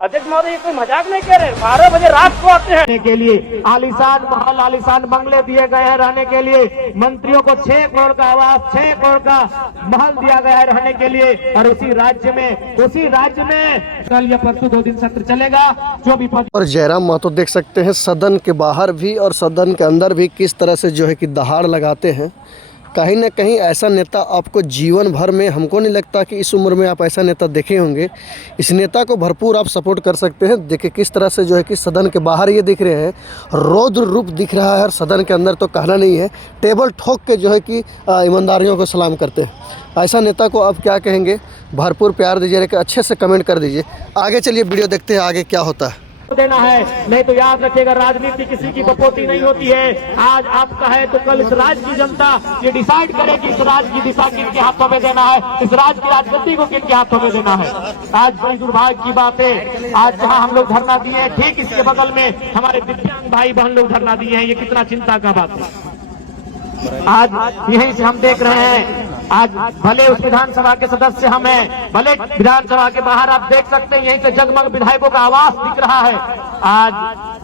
अध्यक्ष महोदय, ये कोई मजाक नहीं कह रहे। 12 बजे रात को आते हैं के लिए आलीशान महल, आलीशान बंगले दिए गए हैं रहने के लिए। मंत्रियों को 6 करोड़ का आवास, 6 करोड़ का महल दिया गया है रहने के लिए। और उसी राज्य में कल या परसों 2 दिन सत्र चलेगा। जो भी और जयराम महतो देख सकते हैं सदन के बाहर भी और सदन के अंदर भी किस तरह से जो है कि दहाड़ लगाते हैं। कहीं ना कहीं ऐसा नेता आपको जीवन भर में, हमको नहीं लगता कि इस उम्र में आप ऐसा नेता देखे होंगे। इस नेता को भरपूर आप सपोर्ट कर सकते हैं। देखिए किस तरह से जो है कि सदन के बाहर ये दिख रहे हैं, रौद्र रूप दिख रहा है। और सदन के अंदर तो कहना नहीं है, टेबल ठोक के जो है कि ईमानदारियों को सलाम करते हैं। ऐसा नेता को आप क्या कहेंगे? भरपूर प्यार दीजिए, अच्छे से कमेंट कर दीजिए। आगे चलिए वीडियो देखते हैं आगे क्या होता है। देना है, नहीं तो याद रखिएगा राजनीति किसी की बपोती नहीं होती है। आज आपका है तो कल इस राज्य की जनता ये डिसाइड करेगी इस राज्य की दिशा किनके हाथों में देना है, इस राज्य की राजगद्दी को किनके हाथों में देना है। आज बड़ी दुर्भाग्य की बात है, आज जहां हम लोग धरना दिए हैं ठीक इसके बगल में हमारे दिव्यांग भाई बहन लोग धरना दिए हैं। ये कितना चिंता का बात है। आज यहीं से हम देख रहे हैं, आज भले उस विधानसभा के सदस्य हम हैं, भले विधानसभा के बाहर आप देख सकते हैं यहीं से जगमग विधायकों का आवास दिख रहा है। आज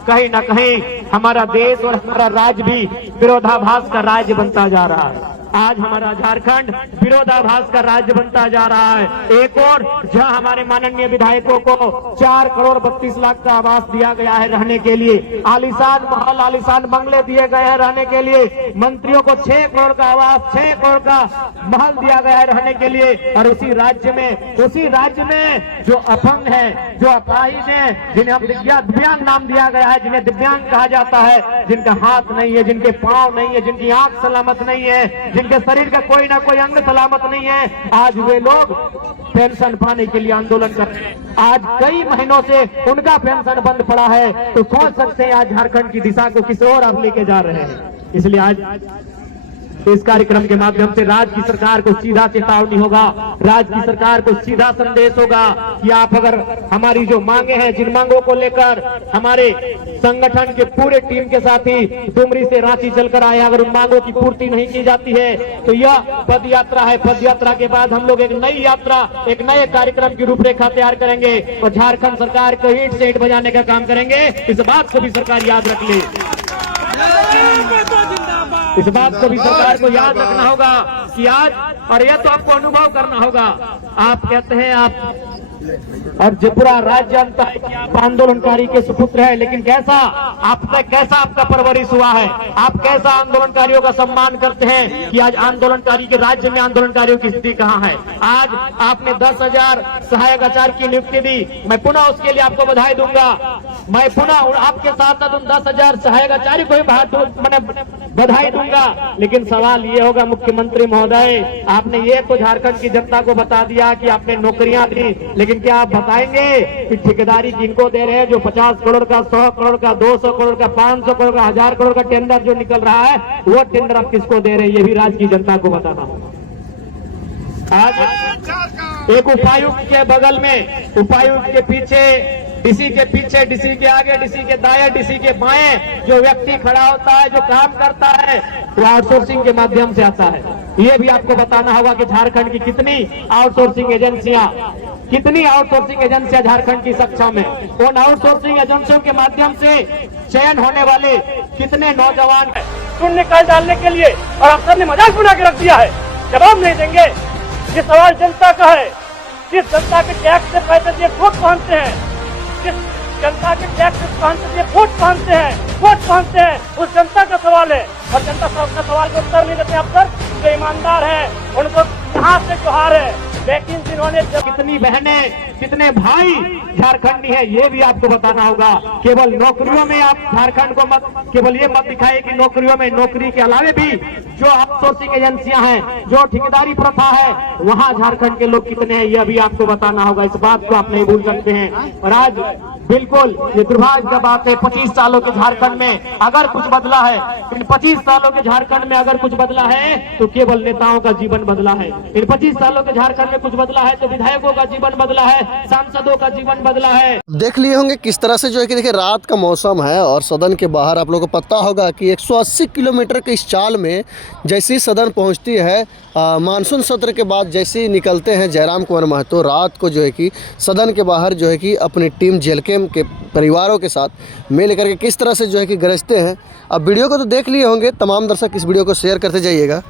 कहीं न कहीं हमारा देश और हमारा राज्य भी विरोधाभास का राज्य बनता जा रहा है। आज हमारा झारखंड विरोधाभास का राज्य बनता जा रहा है। एक और जहां हमारे माननीय विधायकों को 4 करोड़ 32 लाख का आवास दिया गया है रहने के लिए, आलीशान महल, आलीशान बंगले दिए गए हैं रहने के लिए। मंत्रियों को 6 करोड़ का आवास, 6 करोड़ का महल दिया गया है रहने के लिए। और उसी राज्य में जो अपंग है, जो अपाहिज है, जिन्हें हम दिव्यांग नाम दिया गया है, जिन्हें दिव्यांग कहा जाता है, जिनका हाथ नहीं है, जिनके पांव नहीं है, जिनकी आंख सलामत नहीं है, जिनके शरीर का कोई ना कोई अंग सलामत नहीं है, आज वे लोग पेंशन पाने के लिए आंदोलन कर रहे हैं। आज कई महीनों से उनका पेंशन बंद पड़ा है। तो सोच सकते हैं आज झारखंड की दिशा को किस ओर आप लेके जा रहे हैं। इसलिए आज इस कार्यक्रम के माध्यम से राज्य की सरकार को सीधा चेतावनी होगा, राज्य की सरकार को सीधा संदेश होगा कि आप अगर हमारी जो मांगे हैं, जिन मांगों को लेकर हमारे संगठन के पूरे टीम के साथी डुमरी से रांची चलकर आए, अगर उन मांगों की पूर्ति नहीं की जाती है तो यह पद यात्रा है। पद यात्रा के बाद हम लोग एक नई यात्रा, एक नए कार्यक्रम की रूपरेखा तैयार करेंगे और झारखंड सरकार को ईंट से ईंट बजाने का काम करेंगे। इस बात को भी सरकार याद रख ले, इस बात को भी सरकार को याद रखना होगा कि आज, और यह तो आपको अनुभव करना होगा। आप कहते हैं आप और जो पूरा राज्य जानता है कि आप आंदोलनकारी के सुपुत्र है, लेकिन कैसा आपका परवरिश हुआ है, आप कैसा आंदोलनकारियों का सम्मान करते हैं कि आज आंदोलनकारी के राज्य में आंदोलनकारियों की स्थिति कहाँ है। आज आपने 10,000 सहायक आचार्य की नियुक्ति दी, मैं पुनः उसके लिए आपको बधाई दूंगा। मैं पुनः आपके साथ उन 10,000 सहायक आचार्य को भी बधाई दूंगा। लेकिन सवाल ये होगा मुख्यमंत्री महोदय, आपने ये तो झारखंड की जनता को बता दिया कि आपने नौकरियां दी, लेकिन क्या आप बताएंगे कि ठेकेदारी किनको दे रहे हैं? जो 50 करोड़ का, 100 करोड़ का, 200 करोड़ का, 500 करोड़ का, 1000 करोड़ का टेंडर जो निकल रहा है, वो टेंडर आप किसको दे रहे हैं? ये भी राज्य की जनता को बताना होगा। आज एक उपायुक्त के बगल में, उपायुक्त के पीछे, डीसी के पीछे, डीसी के आगे, डीसी के दाएं, डीसी के बाएं जो व्यक्ति खड़ा होता है, जो काम करता है, वो आउटसोर्सिंग के माध्यम से आता है। ये भी आपको बताना होगा कि झारखंड की कितनी आउटसोर्सिंग एजेंसियां झारखंड की सक्षम है। उन आउटसोर्सिंग एजेंसियों के माध्यम से चयन होने वाले कितने नौजवान हैं शून्य निकाल डालने के लिए, और अफसर ने मजाक बना के रख दिया है। जवाब नहीं देंगे। ये सवाल जनता का है। जिस जनता के टैक्स से पैसे दिए वोट पहनते हैं, जिस जनता के टैक्स से पहनते दिए वोट पहनते हैं, उस जनता का सवाल है। और जनता का सवाल का उत्तर नहीं देते अफसर। जो ईमानदार है उनको यहाँ से जोहार है। लेकिन जिन्होंने कितनी बहनें, कितने भाई झारखंडी है, ये भी आपको बताना होगा। केवल नौकरियों में आप झारखंड को केवल ये मत दिखाए कि नौकरियों में, नौकरी के अलावे भी जो आउटसोर्सिंग एजेंसियां हैं, जो ठेकेदारी प्रथा है, वहां झारखंड के लोग कितने हैं, यह भी आपको बताना होगा। इस बात को आप नहीं भूल सकते हैं। और आज बिल्कुल ये दुर्भाग्य का बात है, 25 सालों के झारखंड में अगर कुछ बदला है, इन 25 सालों के झारखंड में अगर कुछ बदला है तो केवल नेताओं का जीवन बदला है। इन 25 सालों के झारखंड में में कुछ बदला है तो विधायकों का जीवन बदला है, सांसदों का जीवन बदला है। देख लिए होंगे किस तरह से जो है कि देखिए रात का मौसम है और सदन के बाहर आप लोगों को पता होगा कि 180 किलोमीटर के इस चाल में जैसे ही सदन पहुंचती है, मानसून सत्र के बाद जैसे ही निकलते हैं जयराम कुमार महतो, रात को जो है कि सदन के बाहर जो है कि अपनी टीम जेलकेम के परिवारों के साथ मिल करके किस तरह से जो है कि गरजते हैं। अब वीडियो को तो देख लिए होंगे, तमाम दर्शक इस वीडियो को शेयर करते जाइएगा।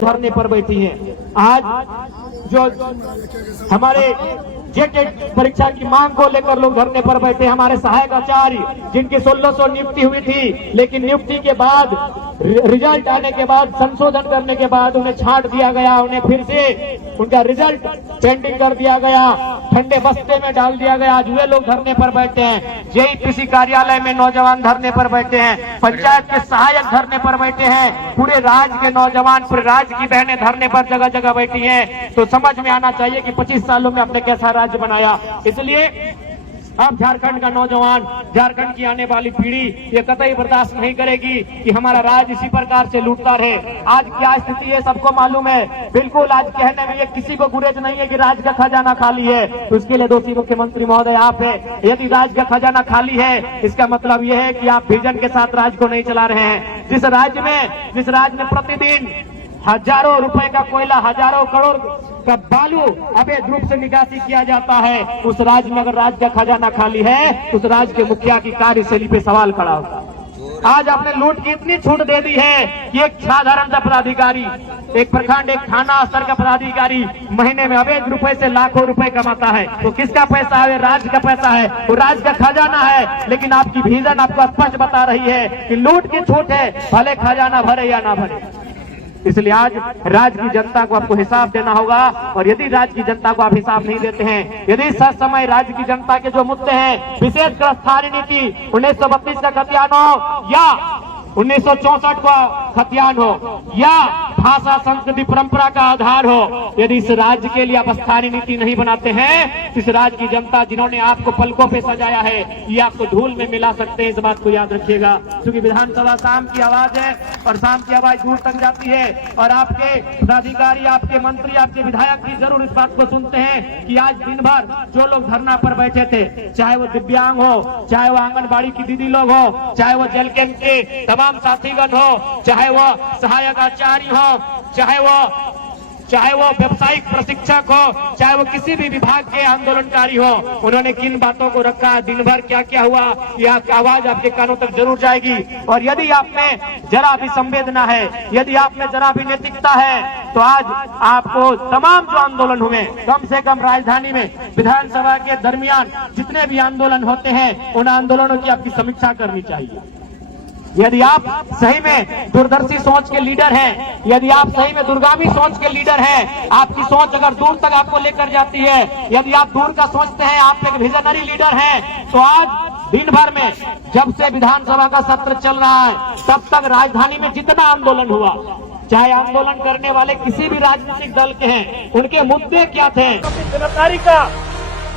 धरने पर बैठी हैं। आज जो हमारे जेटेट परीक्षा की मांग को लेकर लोग धरने पर बैठे, हमारे सहायक आचार्य जिनकी 1600 नियुक्ति हुई थी, लेकिन नियुक्ति के बाद रिजल्ट आने के बाद संशोधन करने के बाद उन्हें छांट दिया गया, उन्हें फिर से उनका रिजल्ट पेंडिंग कर दिया गया, ठंडे बस्ते में डाल दिया गया। आज वे लोग धरने पर बैठे हैं। जेई कृषि कार्यालय में नौजवान धरने पर बैठे हैं, पंचायत के सहायक धरने पर बैठे हैं, पूरे राज्य के नौजवान, पूरे राज्य की बहनें धरने पर जगह जगह बैठी हैं। तो समझ में आना चाहिए कि 25 सालों में आपने कैसा राज्य बनाया। इसलिए अब झारखंड का नौजवान, झारखंड की आने वाली पीढ़ी ये कतई बर्दाश्त नहीं करेगी कि हमारा राज्य इसी प्रकार से लूटता रहे। आज क्या स्थिति है सबको मालूम है। बिल्कुल आज कहने में ये किसी को गुरेज नहीं है कि राज्य का खजाना खाली है, तो उसके लिए दोषी मुख्यमंत्री महोदय आप है। यदि राज्य का खजाना खाली है, इसका मतलब ये है कि आप विजन के साथ राज्य को नहीं चला रहे हैं। जिस राज्य में प्रतिदिन हजारों रुपए का कोयला, हजारों करोड़ का बालू अवैध रूप से निकासी किया जाता है, उस राज्य में अगर राज्य का खजाना खाली है तो उस राज्य के मुखिया की कार्यशैली पे सवाल खड़ा होता है। आज आपने लूट की इतनी छूट दे दी है कि एक साधारण सा पदाधिकारी, एक प्रखंड, एक थाना स्तर का पदाधिकारी महीने में अवैध रुपए से लाखों रुपए कमाता है। तो किसका पैसा है? राज्य का पैसा है, वो राज्य का खजाना है। लेकिन आपकी विजन आपको स्पष्ट बता रही है कि लूट की छूट है, भले खजाना भरे या ना भरे। इसलिए आज राज्य की जनता को आपको हिसाब देना होगा। और यदि राज्य की जनता को आप हिसाब नहीं देते हैं, यदि सच समय राज्य की जनता के जो मुद्दे हैं, विशेषकर स्थानीय नीति 1932 का खतियान हो या 1964 का खतियान हो या भाषा संस्कृति परंपरा का आधार हो, यदि इस राज्य के लिए आप स्थानीय नीति नहीं बनाते हैं, इस राज्य की जनता जिन्होंने आपको पलकों पे सजाया है, ये आपको धूल में मिला सकते हैं। इस बात को याद रखिएगा, क्योंकि विधानसभा शाम की आवाज है और शाम की आवाज दूर तक जाती है। और आपके पदाधिकारी, आपके मंत्री, आपके विधायक भी जरूर इस बात को सुनते हैं कि आज दिन भर जो लोग धरना पर बैठे थे, चाहे वो दिव्यांग हो, चाहे वो आंगनबाड़ी की दीदी लोग हो, चाहे वो जेलकेम के तमाम साथीगण हो, चाहे वो सहायक आचार्य हो, चाहे वो व्यावसायिक प्रशिक्षक हो, चाहे वो किसी भी विभाग के आंदोलनकारी हो, उन्होंने किन बातों को रखा, दिन भर क्या क्या हुआ, यह आवाज आपके कानों तक जरूर जाएगी। और यदि आप में जरा भी संवेदना है, यदि आप में जरा भी नैतिकता है, तो आज आपको तमाम जो आंदोलन हुए, कम से कम राजधानी में विधानसभा के दरमियान जितने भी आंदोलन होते हैं, उन आंदोलनों की आपकी समीक्षा करनी चाहिए। यदि आप सही में दूरदर्शी सोच के लीडर हैं, यदि आप सही में दूरगामी सोच के लीडर हैं, आपकी सोच अगर दूर तक आपको लेकर जाती है, यदि आप दूर का सोचते हैं, आप एक विजनरी लीडर हैं, तो आज दिन भर में जब से विधानसभा का सत्र चल रहा है, तब तक राजधानी में जितना आंदोलन हुआ, चाहे आंदोलन करने वाले किसी भी राजनीतिक दल के हैं, उनके मुद्दे क्या थे, अपनी जिम्मेदारी का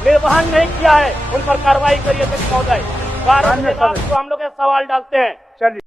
निर्वहन नहीं किया है, उन पर कार्रवाई करिए महोदय। कारण हम लोग सवाल डालते हैं। चलिए।